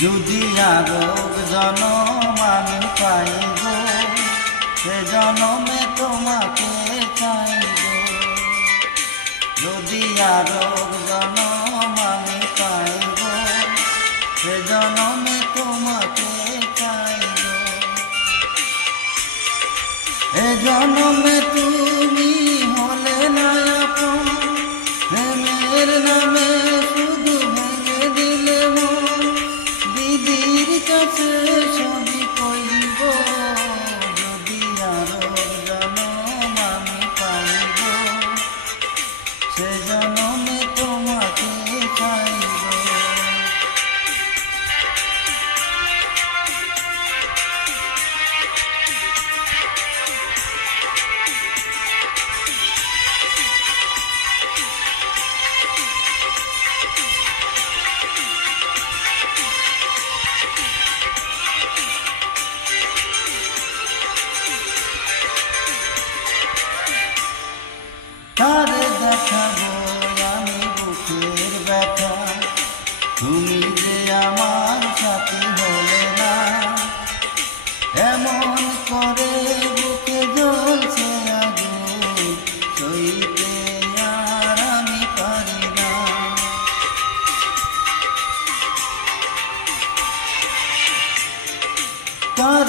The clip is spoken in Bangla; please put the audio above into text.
যদি আরও জনম আমি পাইব, সে জনমে তোমাকে চাইব। যদি আরও জনম আমি পাইব, সে জনমে তোমাকে চাইব। এ জনমে তুমি হলে না আপন নামে তারে দেখাবো আমি বুকের ব্যথা? তুমি যে আমার সাথী হলে না। এমন করে বুকে জ্বলছে আগুন, সইতে আর আমি পারি না। তার